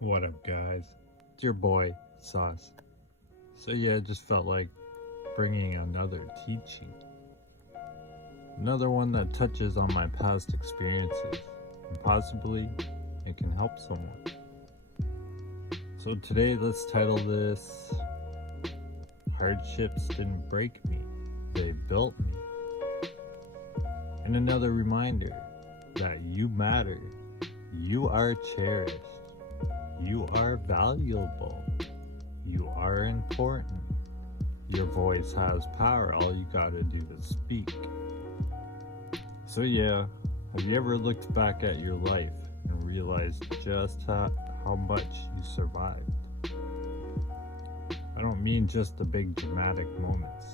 What up, guys? It's your boy, Sauce. So yeah, I just felt like bringing another teaching. Another one that touches on my past experiences, and possibly it can help someone. So today, let's title this, Hardships Didn't Break Me, They Built Me. And another reminder that you matter, you are cherished. You are valuable. You are important. Your voice has power. All you gotta do is speak. So yeah, have you ever looked back at your life and realized just how much you survived? I don't mean just the big dramatic moments.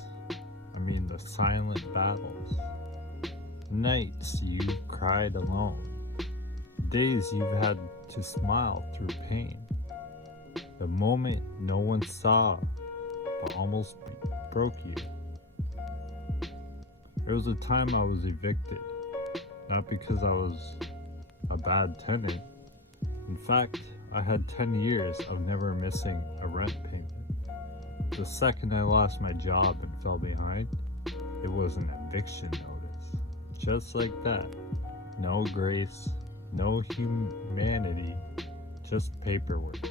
I mean the silent battles. Nights you cried alone. Days you've had to smile through pain. The moment no one saw but almost broke you. There was a time I was evicted, not because I was a bad tenant. In fact, I had 10 years of never missing a rent payment. The second I lost my job and fell behind, it was an eviction notice. Just like that. No grace, no humanity, just paperwork.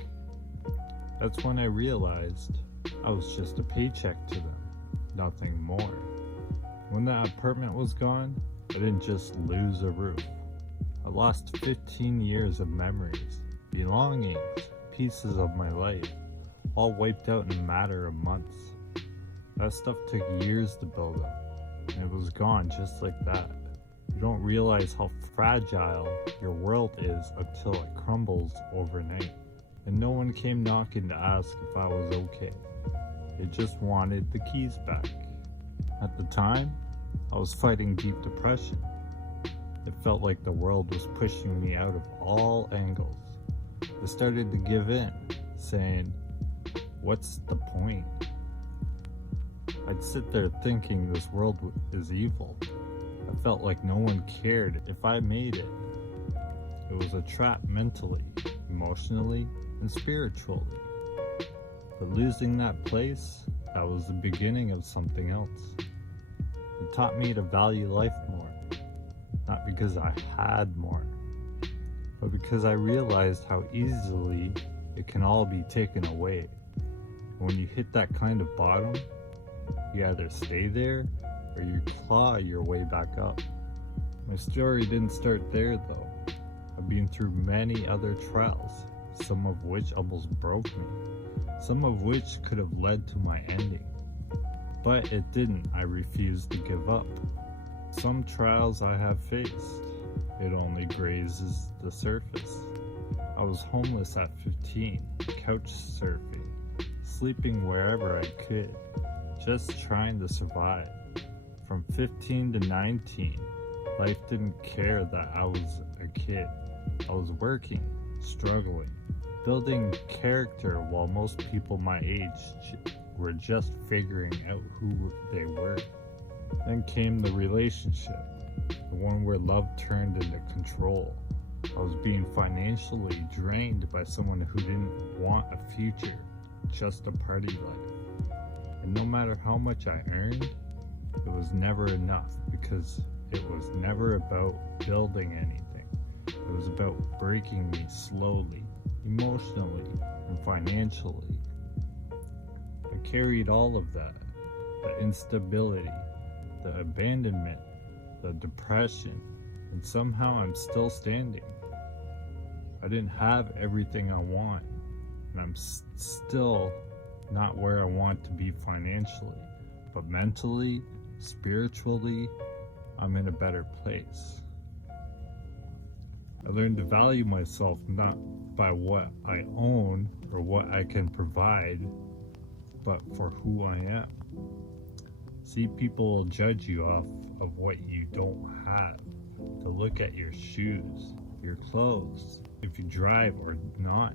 That's when I realized I was just a paycheck to them, nothing more. When that apartment was gone, I didn't just lose a roof. I lost 15 years of memories, belongings, pieces of my life, all wiped out in a matter of months. That stuff took years to build up, and it was gone just like that. You don't realize how fragile your world is until it crumbles overnight. And no one came knocking to ask if I was okay. They just wanted the keys back. At the time, I was fighting deep depression. It felt like the world was pushing me out of all angles. I started to give in, saying, "What's the point?" I'd sit there thinking this world is evil. I felt like no one cared if I made it. It was a trap mentally, emotionally, and spiritually. But losing that place, that was the beginning of something else. It taught me to value life more. Not because I had more, but because I realized how easily it can all be taken away. When you hit that kind of bottom, you either stay there or you claw your way back up. My story didn't start there though. I've been through many other trials, some of which almost broke me, some of which could have led to my ending. But it didn't. I refused to give up. Some trials I have faced, it only grazes the surface. I was homeless at 15, couch surfing, sleeping wherever I could, just trying to survive. From 15 to 19, life didn't care that I was a kid. I was working, struggling, building character while most people my age were just figuring out who they were. Then came the relationship, the one where love turned into control. I was being financially drained by someone who didn't want a future, just a party life. And no matter how much I earned, it was never enough because it was never about building anything. It was about breaking me slowly, emotionally, and financially. I carried all of that, the instability, the abandonment, the depression, and somehow I'm still standing. I didn't have everything I want, and I'm still not where I want to be financially, but mentally, spiritually, I'm in a better place. I learned to value myself not by what I own or what I can provide, but for who I am. See, people will judge you off of what you don't have. To look at your shoes, your clothes, if you drive or not,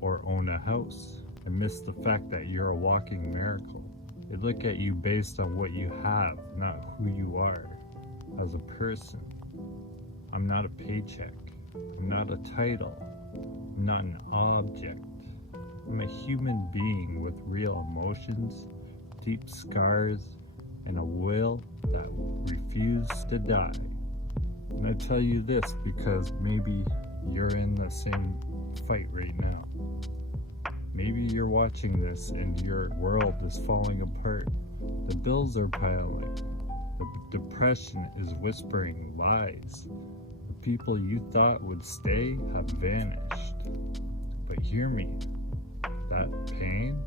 or own a house, and miss the fact that you're a walking miracle. They look at you based on what you have, not who you are as a person. I'm not a paycheck. I'm not a title. I'm not an object. I'm a human being with real emotions, deep scars, and a will that refused to die. And I tell you this because maybe you're in the same fight right now. Maybe you're watching this and your world is falling apart. The bills are piling. The depression is whispering lies. The people you thought would stay have vanished. But hear me, that pain,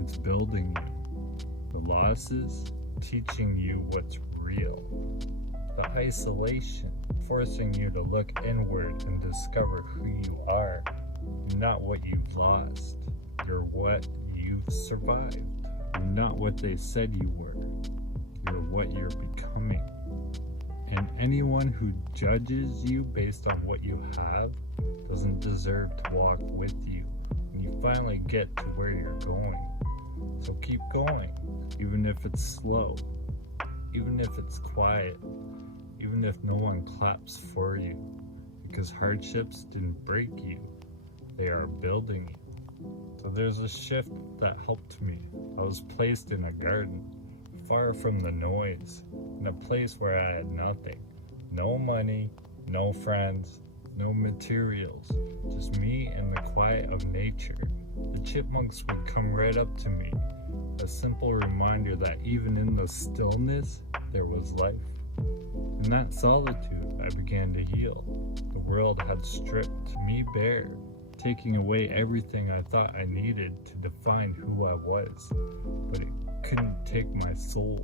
it's building you. The losses, teaching you what's real. The isolation, forcing you to look inward and discover who you are, not what you've lost. You're what you've survived. You're not what they said you were. You're what you're becoming. And anyone who judges you based on what you have doesn't deserve to walk with you when you finally get to where you're going. So keep going, even if it's slow, even if it's quiet, even if no one claps for you, because hardships didn't break you, they are building you. So there's a shift that helped me. I was placed in a garden, far from the noise, in a place where I had nothing. No money, no friends, no materials, just me and the quiet of nature. The chipmunks would come right up to me, a simple reminder that even in the stillness, there was life. In that solitude, I began to heal. The world had stripped me bare, taking away everything I thought I needed to define who I was. But it couldn't take my soul.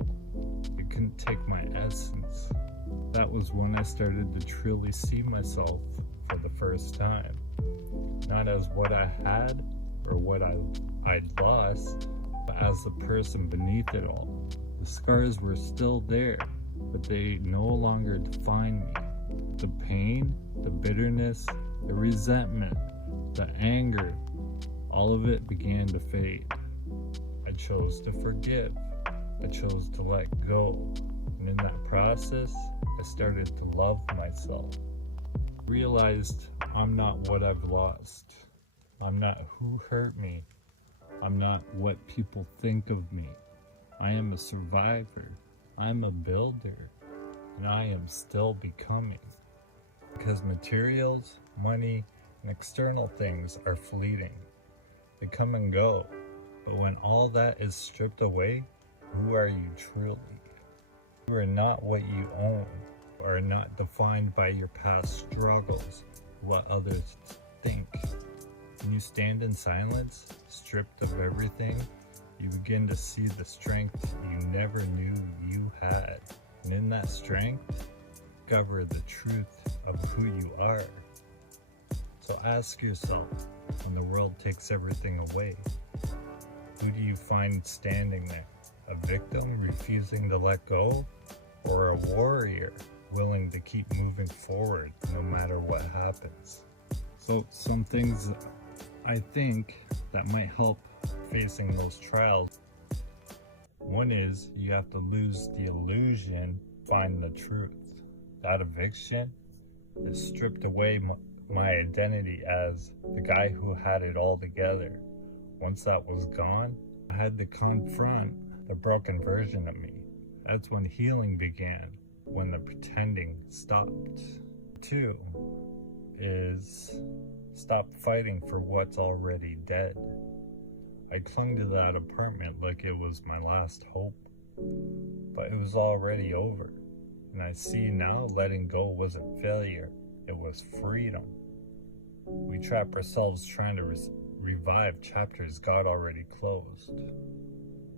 It couldn't take my essence. That was when I started to truly see myself for the first time. Not as what I had or what I'd lost, but as the person beneath it all. The scars were still there, but they no longer define me. The pain, the bitterness, the resentment, the anger, all of it began to fade. I chose to forgive. I chose to let go. And in that process, I started to love myself. Realized I'm not what I've lost. I'm not who hurt me. I'm not what people think of me. I am a survivor. I'm a builder. And I am still becoming. Because materials, money, and external things are fleeting. They come and go. But when all that is stripped away, who are you truly? You are not what you own, or are not defined by your past struggles, what others think. When you stand in silence, stripped of everything, you begin to see the strength you never knew you had. And in that strength, discover the truth of who you are. So ask yourself, when the world takes everything away, who do you find standing there? A victim refusing to let go, or a warrior willing to keep moving forward no matter what happens? So some things I think that might help facing those trials. One is you have to lose the illusion, find the truth. That eviction is stripped away my identity as the guy who had it all together. Once that was gone, I had to confront the broken version of me. That's when healing began, when the pretending stopped. 2 is stop fighting for what's already dead. I clung to that apartment like it was my last hope, but it was already over. And I see now letting go wasn't failure, it was freedom. We trap ourselves trying to revive chapters God already closed.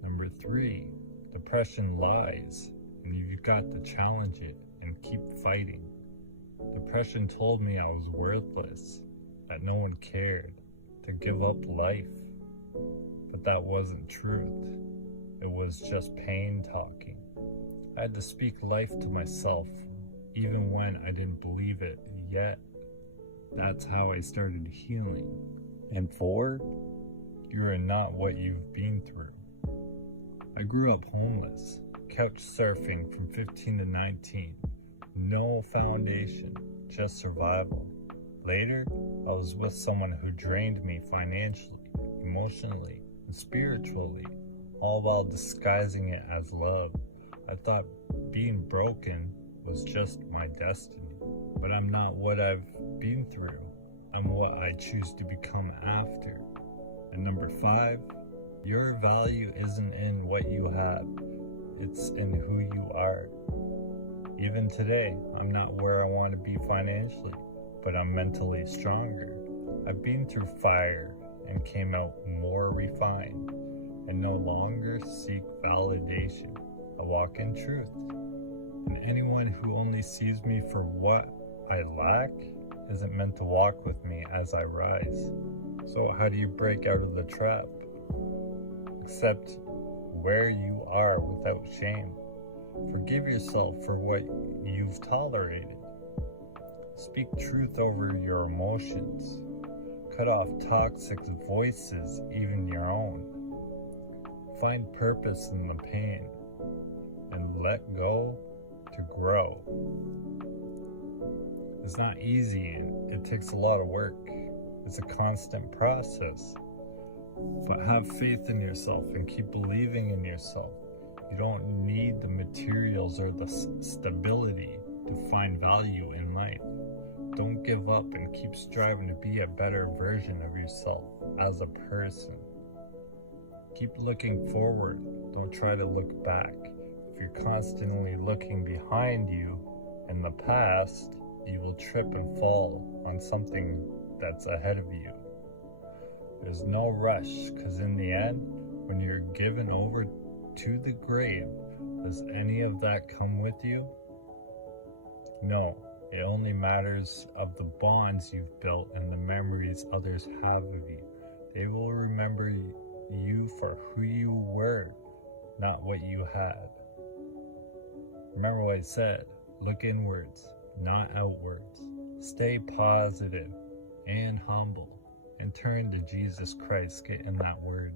Number 3, depression lies, and you've got to challenge it and keep fighting. Depression told me I was worthless, that no one cared, to give up life. But that wasn't truth. It was just pain talking. I had to speak life to myself, even when I didn't believe it yet. That's how I started healing. And 4, you are not what you've been through. I grew up homeless, couch surfing from 15 to 19. No foundation, just survival. Later, I was with someone who drained me financially, emotionally, and spiritually, all while disguising it as love. I thought being broken was just my destiny, but I'm not what I've been through. I'm what I choose to become after. And number 5, your value isn't in what you have, it's in who you are. Even today, I'm not where I want to be financially, but I'm mentally stronger. I've been through fire and came out more refined, and no longer seek validation. I walk in truth. And anyone who only sees me for what I lack isn't meant to walk with me as I rise. So how do you break out of the trap? Accept where you are without shame. Forgive yourself for what you've tolerated. Speak truth over your emotions. Cut off toxic voices, even your own. Find purpose in the pain and let go to grow. It's not easy and it takes a lot of work. It's a constant process. But have faith in yourself and keep believing in yourself. You don't need the materials or the stability to find value in life. Don't give up and keep striving to be a better version of yourself as a person. Keep looking forward. Don't try to look back. If you're constantly looking behind you in the past, you will trip and fall on something that's ahead of you. There's no rush, because in the end, when you're given over to the grave, does any of that come with you? No, it only matters of the bonds you've built and the memories others have of you. They will remember you for who you were, not what you had. Remember what I said, look inwards, not outwards. Stay positive and humble, and turn to Jesus Christ. Get in that word.